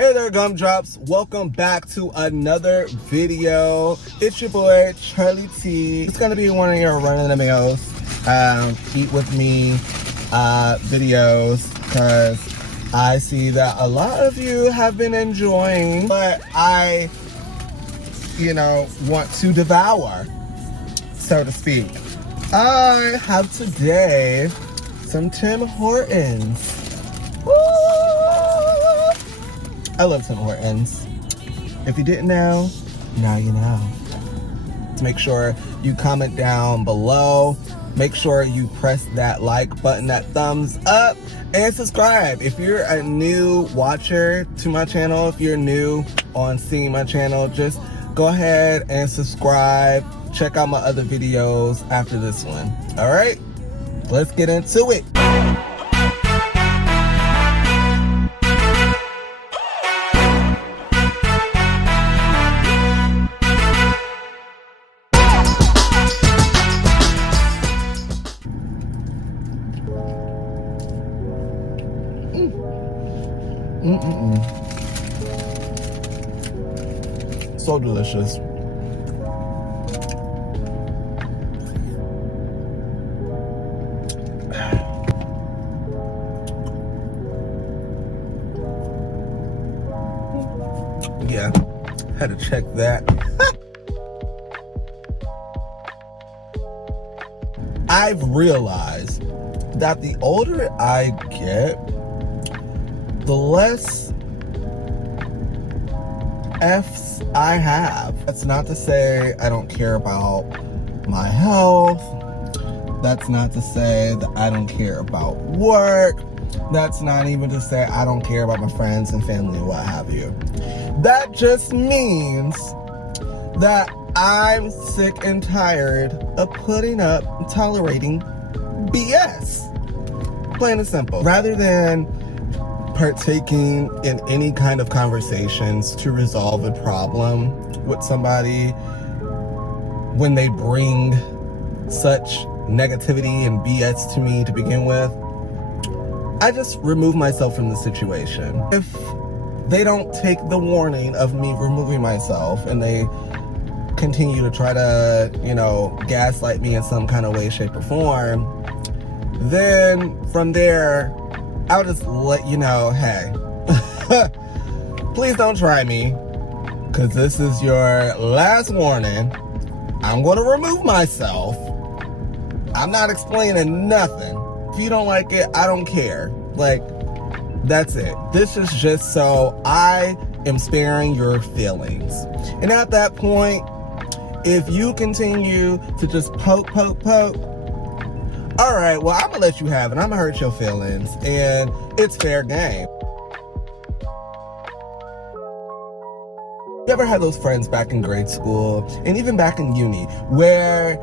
Hey there, gumdrops. Welcome back to another video. It's your boy Charlie T. It's gonna be one of your run-of-the-mills eat with me videos, because I see that a lot of you have been enjoying what I want to devour, so to speak. I have today some Tim Hortons. Woo! I love Tim Hortons. If you didn't know, now you know. Make sure you comment down below. Make sure you press that like button, that thumbs up, and subscribe. If you're a new watcher to my channel, if you're new on seeing my channel, just go ahead and subscribe. Check out my other videos after this one. All right, let's get into it. So delicious. Yeah, had to check that. I've realized that the older I get, the less F's I have. That's not to say I don't care about my health. That's not to say that I don't care about work. That's not even to say I don't care about my friends and family and what have you. That just means that I'm sick and tired of putting up and tolerating BS. Plain and simple. Rather than partaking in any kind of conversations to resolve a problem with somebody when they bring such negativity and BS to me to begin with, I just remove myself from the situation. If they don't take the warning of me removing myself and they continue to try to, gaslight me in some kind of way, shape, or form, then from there, I'll just let you know, hey, please don't try me, because this is your last warning. I'm going to remove myself. I'm not explaining nothing. If you don't like it, I don't care. Like, that's it. This is just so I am sparing your feelings. And at that point, if you continue to just poke, all right, well, I'm gonna let you have it. I'm gonna hurt your feelings, and it's fair game. You ever had those friends back in grade school and even back in uni where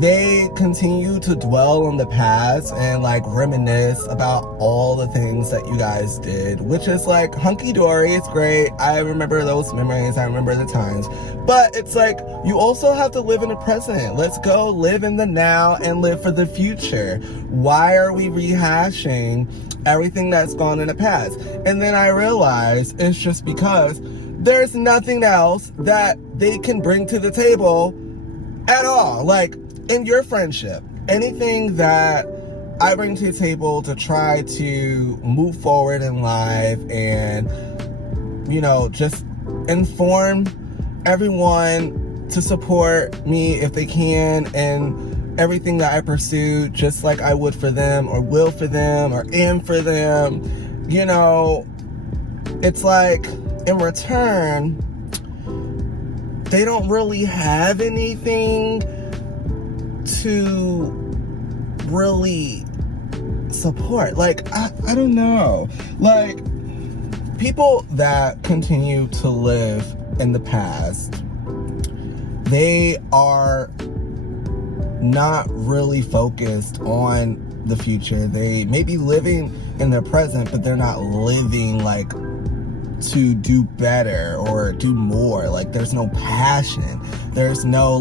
they continue to dwell on the past and reminisce about all the things that you guys did, which is hunky-dory, it's great. I remember those memories, I remember the times. But it's you also have to live in the present. Let's go live in the now and live for the future. Why are we rehashing everything that's gone in the past? And then I realized it's just because there's nothing else that they can bring to the table at all. In your friendship, anything that I bring to the table to try to move forward in life and, just inform everyone to support me if they can, and everything that I pursue, just like I would for them or will for them or am for them, it's in return, they don't really have anything to really support. I don't know. People that continue to live in the past, they are not really focused on the future. They may be living in their present, but they're not living to do better or do more. There's no passion. There's no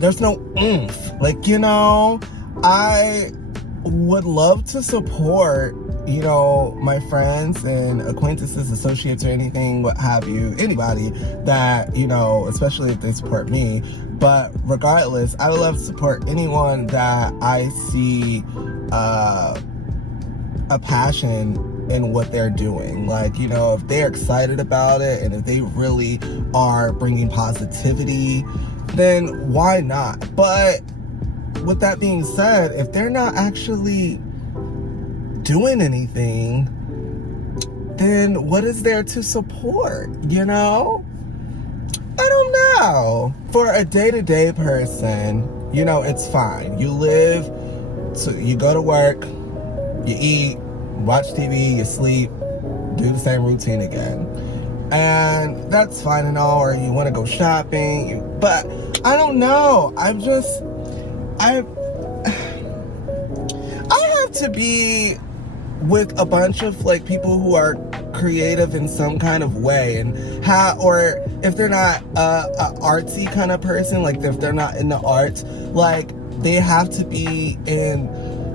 there's no oomph. I would love to support you know, my friends and acquaintances, associates, or anything, what have you, anybody that, you know, especially if they support me. But regardless, I would love to support anyone that I see a passion in what they're doing. Like, you know, if they're excited about it and if they really are bringing positivity, then why not? But with that being said, if they're not actually doing anything, then what is there to support, you know? I don't know. For a day-to-day person, you know, it's fine. You live, so you go to work, you eat, watch TV, you sleep, do the same routine again. And that's fine and all, or you want to go shopping, but I don't know. I have to be with a bunch of like people who are creative in some kind of way, and or if they're not a artsy kind of person, like if they're not in the arts, like they have to be in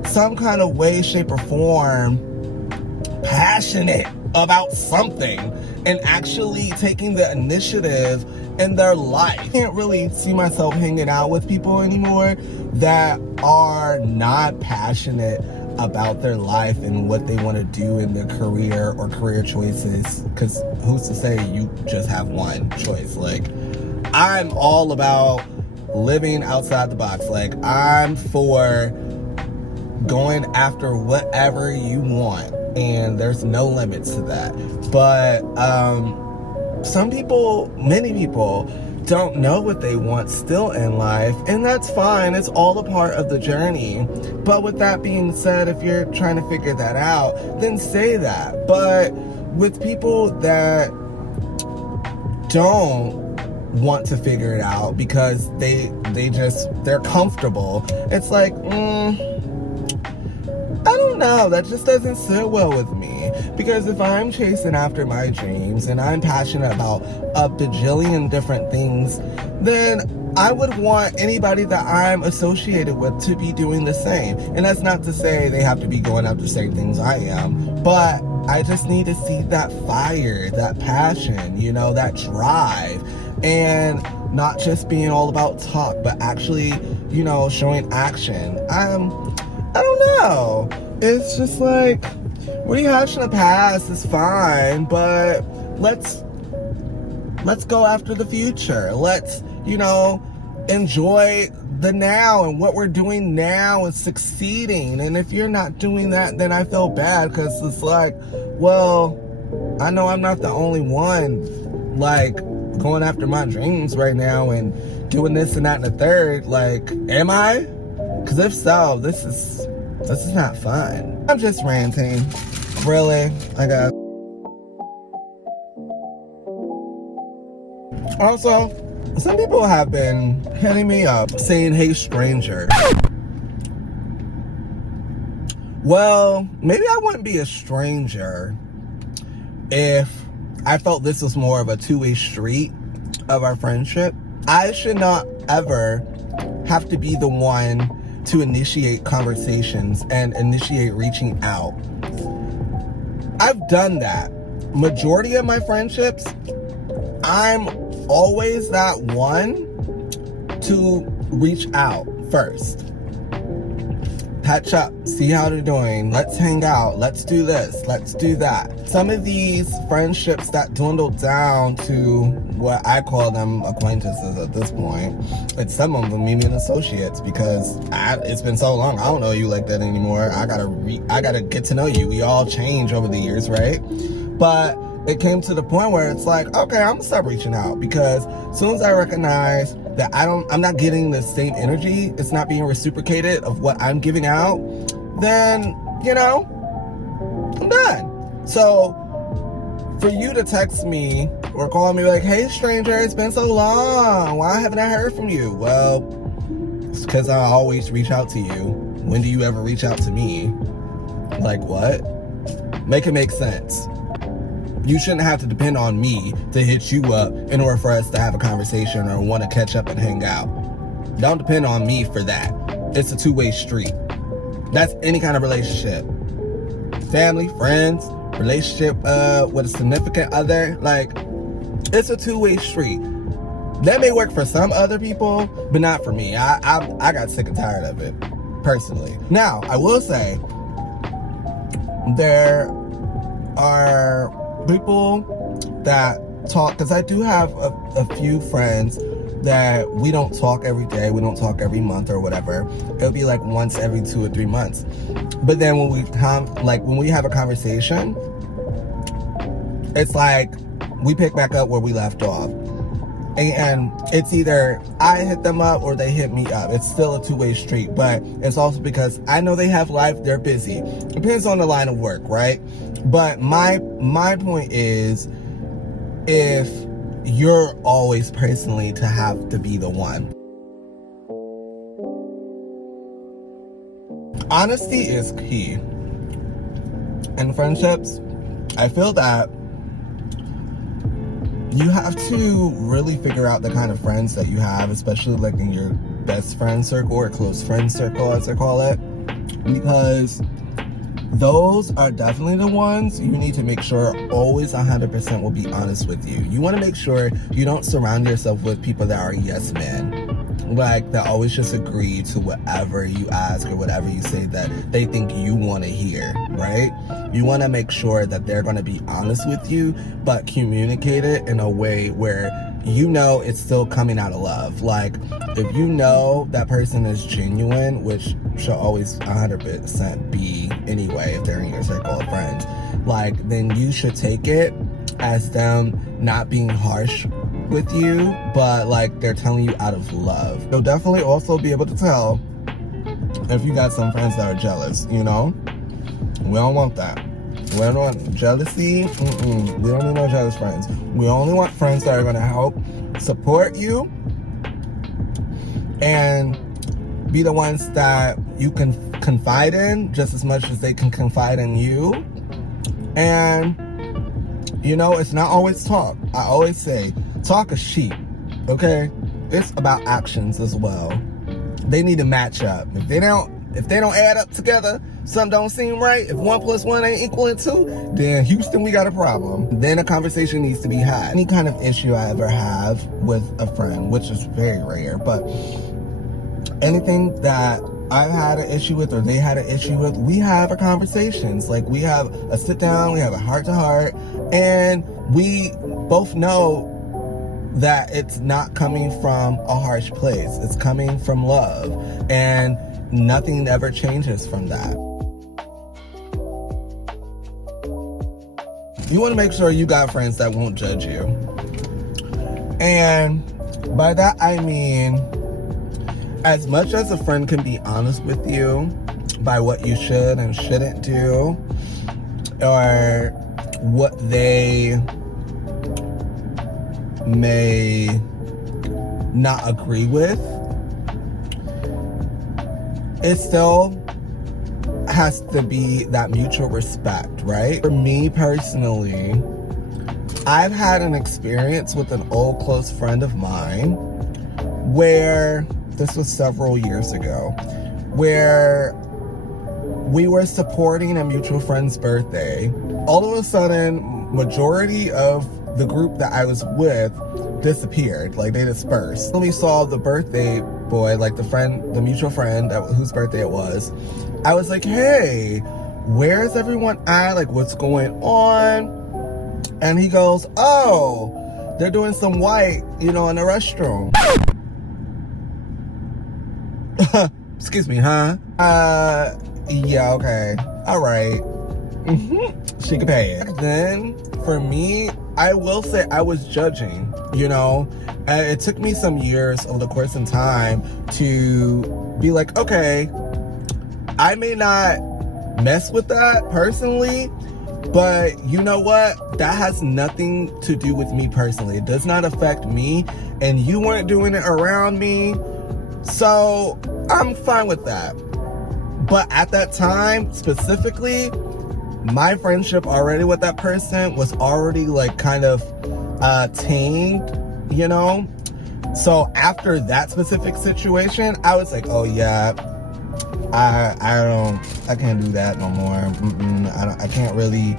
some kind of way, shape, or form passionate about something and actually taking the initiative in their life. I can't really see myself hanging out with people anymore that are not passionate about their life and what they want to do in their career or career choices, because who's to say you just have one choice? Like, I'm all about living outside the box. Like, I'm for going after whatever you want, and there's no limits to that. But some people, many people, don't know what they want still in life, and that's fine. It's all a part of the journey. But with that being said, if you're trying to figure that out, then say that. But with people that don't want to figure it out because they're comfortable, it's like, I don't know, that just doesn't sit well with me. Because if I'm chasing after my dreams and I'm passionate about a bajillion different things, then I would want anybody that I'm associated with to be doing the same. And that's not to say they have to be going after the same things I am, but I just need to see that fire, that passion, you know, that drive, and not just being all about talk, but actually, you know, showing action. I don't know. It's just like, rehashing the past is fine, but let's go after the future. Let's, you know, enjoy the now and what we're doing now and succeeding. And if you're not doing that, then I feel bad, because it's like, well, I know I'm not the only one, like, going after my dreams right now and doing this and that and the third. Like, am I? Because if so, this is not fun. I'm just ranting. Really? I got... Also, some people have been hitting me up saying, "Hey, stranger." Well, maybe I wouldn't be a stranger if I felt this was more of a two-way street of our friendship. I should not ever have to be the one to initiate conversations and initiate reaching out. I've done that. Majority of my friendships, I'm always that one to reach out first. Catch up, see how they're doing, let's hang out, let's do this, let's do that. Some of these friendships that dwindled down to what I call them acquaintances at this point, and some of them even associates, because it's been so long, I don't know you like that anymore. I gotta get to know you. We all change over the years, right? But it came to the point where it's like, okay, I'm gonna start reaching out, because as soon as I recognize that I'm not getting the same energy, it's not being reciprocated of what I'm giving out, then, you know, I'm done. So for you to text me or call me like, "Hey, stranger, it's been so long, why haven't I heard from you?" Well, it's because I always reach out to you. When do you ever reach out to me? Like, what? Make it make sense. You shouldn't have to depend on me to hit you up in order for us to have a conversation or want to catch up and hang out. Don't depend on me for that. It's a two-way street. That's any kind of relationship. family, friends, relationship with a significant other. Like, it's a two-way street. That may work for some other people, but not for me. I got sick and tired of it, personally. Now, I will say, there are people that talk, because I do have a few friends that we don't talk every day, we don't talk every month or whatever. It'll be like once every 2 or 3 months. But then when we have a conversation, it's like we pick back up where we left off. And it's either I hit them up or they hit me up. It's still a two-way street, but it's also because I know they have life, they're busy. Depends on the line of work, right? But my point is, if you're always personally to have to be the one. Honesty is key. In friendships, I feel that you have to really figure out the kind of friends that you have, especially like in your best friend circle or close friend circle, as I call it, because those are definitely the ones you need to make sure always 100% will be honest with you. You want to make sure you don't surround yourself with people that are yes men, like that always just agree to whatever you ask or whatever you say that they think you want to hear, right? You want to make sure that they're going to be honest with you, but communicate it in a way where you know it's still coming out of love. Like, if you know that person is genuine, which should always 100% be anyway if they're in your circle of friends, like, then you should take it as them not being harsh with you, but like they're telling you out of love. You'll definitely also be able to tell if you got some friends that are jealous, you know? We don't want that. We don't want jealousy. We don't need no jealous friends. We only want friends that are going to help support you and be the ones that you can confide in just as much as they can confide in you. And, you know, it's not always talk. I always say, talk is cheap, okay? It's about actions as well. They need to match up. If they don't add up together, something don't seem right. If 1 + 1 ain't equal to 2, then Houston, we got a problem. Then a conversation needs to be had. Any kind of issue I ever have with a friend, which is very rare, but anything that I've had an issue with or they had an issue with, we have a conversations. Like, we have a sit down, we have a heart to heart, and we both know that it's not coming from a harsh place. It's coming from love, and nothing ever changes from that. You want to make sure you got friends that won't judge you. And by that I mean, as much as a friend can be honest with you by what you should and shouldn't do, or what they may not agree with, it still has to be that mutual respect, right? For me personally, I've had an experience with an old close friend of mine where, this was several years ago, where we were supporting a mutual friend's birthday. All of a sudden, majority of the group that I was with disappeared, like they dispersed. When we saw the birthday boy, like the mutual friend whose birthday it was, I was like, hey, where's everyone at? Like, what's going on? And he goes, oh, they're doing some white, in the restroom. Excuse me, huh? Yeah, okay. All right. She could pay it. Then, for me, I will say I was judging, and it took me some years over the course of time to be like, okay, I may not mess with that personally, but you know what? That has nothing to do with me personally. It does not affect me, and you weren't doing it around me, so I'm fine with that. But at that time, specifically, my friendship already with that person was already like kind of tamed, So after that specific situation, I was like, oh yeah, I can't do that no more. I can't really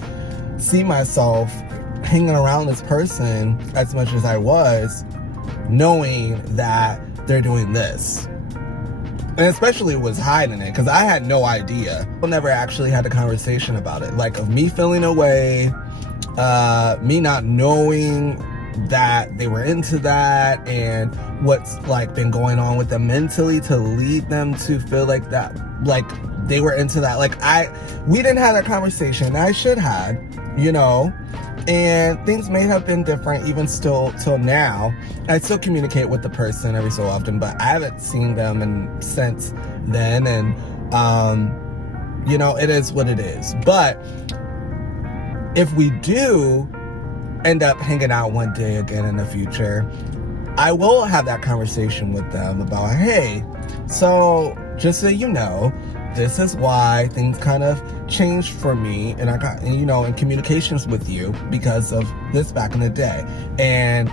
see myself hanging around this person as much as I was, knowing that they're doing this. And especially was hiding it, because I had no idea. I never actually had a conversation about it. Like, of me feeling away, me not knowing that they were into that, and what's like been going on with them mentally to lead them to feel like that, like they were into that. Like, we didn't have that conversation. I should have, you know, and things may have been different even still till now. I still communicate with the person every so often, but I haven't seen them since then, and you know, it is what it is. But if we do end up hanging out one day again in the future, I will have that conversation with them about, hey, so just so you know, this is why things kind of changed for me, and I got, you know, in communications with you because of this back in the day. And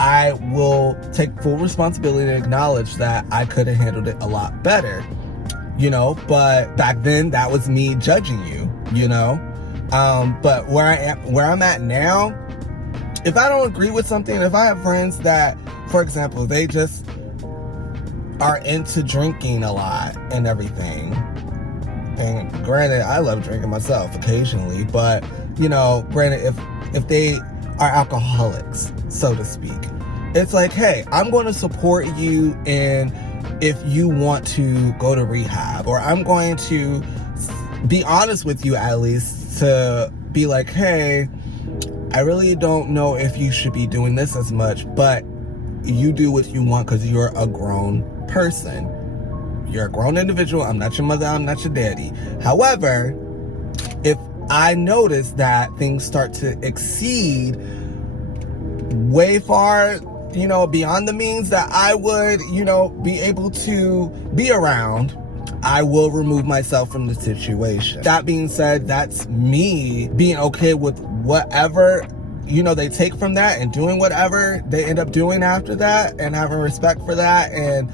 I will take full responsibility and acknowledge that I could have handled it a lot better, you know, but back then that was me judging you, you know. But where I'm at now, if I don't agree with something, if I have friends that, for example, they just are into drinking a lot and everything, and granted, I love drinking myself occasionally, but, you know, granted, if they are alcoholics, so to speak, it's like, hey, I'm going to support you in if you want to go to rehab, or I'm going to be honest with you at least to be like, hey, I really don't know if you should be doing this as much, but you do what you want because you're a grown person. You're a grown individual. I'm not your mother. I'm not your daddy. However, if I notice that things start to exceed way far, you know, beyond the means that I would, you know, be able to be around, I will remove myself from the situation. That being said, that's me being okay with whatever, you know, they take from that and doing whatever they end up doing after that, and having respect for that. And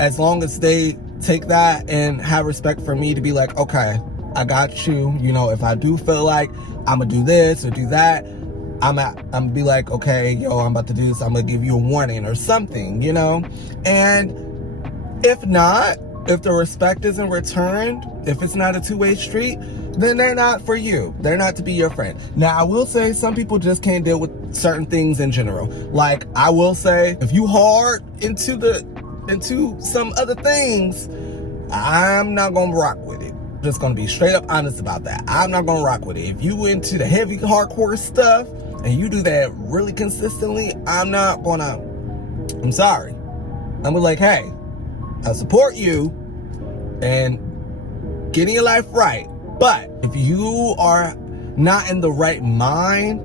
as long as they take that and have respect for me to be like, okay, I got you, you know, if I do feel like I'm gonna do this or do that, I'm gonna be like, okay, yo, I'm about to do this, I'm gonna give you a warning or something, you know. And if not, if the respect isn't returned, if it's not a two-way street, then they're not for you. They're not to be your friend. Now, I will say some people just can't deal with certain things in general. Like, I will say, if you hard into some other things, I'm not gonna rock with it. Just gonna be straight up honest about that. I'm not gonna rock with it. If you into the heavy hardcore stuff and you do that really consistently, I'm sorry. I'm gonna be like, hey, I support you and getting your life right. But if you are not in the right mind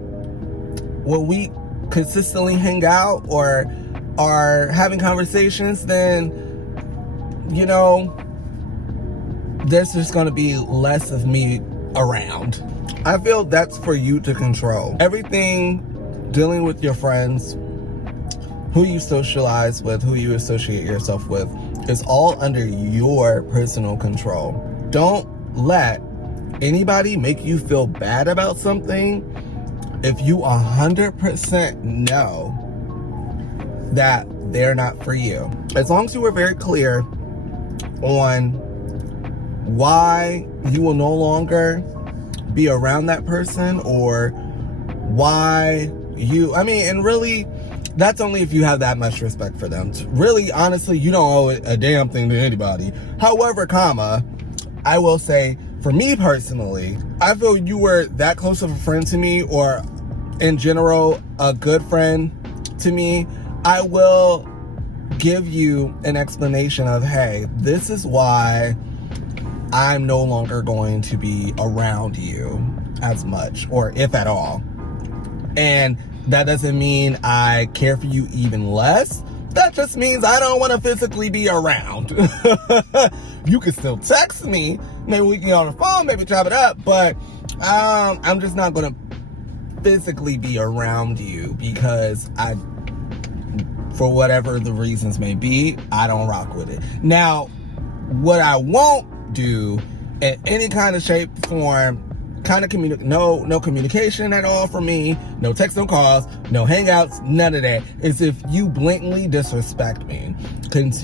when we consistently hang out or are having conversations, then, you know, there's just going to be less of me around. I feel that's for you to control. Everything dealing with your friends, who you socialize with, who you associate yourself with, is all under your personal control. Don't let anybody make you feel bad about something if you 100% know that they're not for you. As long as you were very clear on why you will no longer be around that person, or why and really, that's only if you have that much respect for them. Really, honestly, you don't owe a damn thing to anybody. However, I will say, for me personally, I feel you were that close of a friend to me, or in general, a good friend to me, I will give you an explanation of, hey, this is why I'm no longer going to be around you as much, or if at all. And that doesn't mean I care for you even less. That just means I don't want to physically be around. You can still text me. Maybe we can get on the phone, maybe chop it up. But I'm just not going to physically be around you because for whatever the reasons may be, I don't rock with it. Now, what I won't do in any kind of shape, form, kind of no communication at all from me, no text, no calls, no hangouts, none of that. It's if you blatantly disrespect me,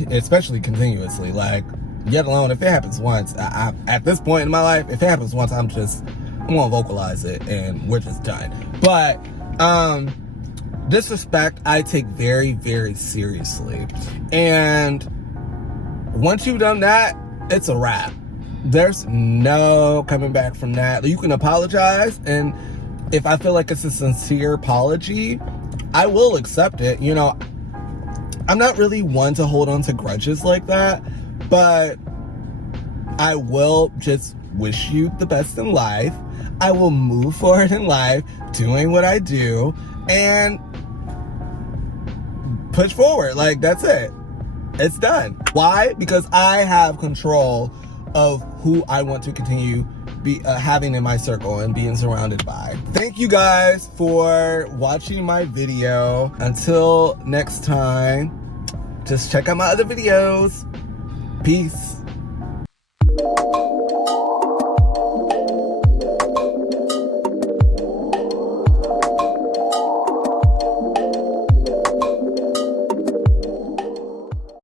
especially continuously, like, yet alone if it happens once. At this point in my life, if it happens once, I'm gonna vocalize it and we're just done. But disrespect I take very, very seriously, and once you've done that, it's a wrap. There's no coming back from that. You can apologize, and if I feel like it's a sincere apology, I will accept it. You know, I'm not really one to hold on to grudges like that, but I will just wish you the best in life. I will move forward in life, doing what I do, and push forward. Like, that's it. It's done. Why? Because I have control of who I want to continue having in my circle and being surrounded by. Thank you guys for watching my video. Until next time, just check out my other videos. Peace.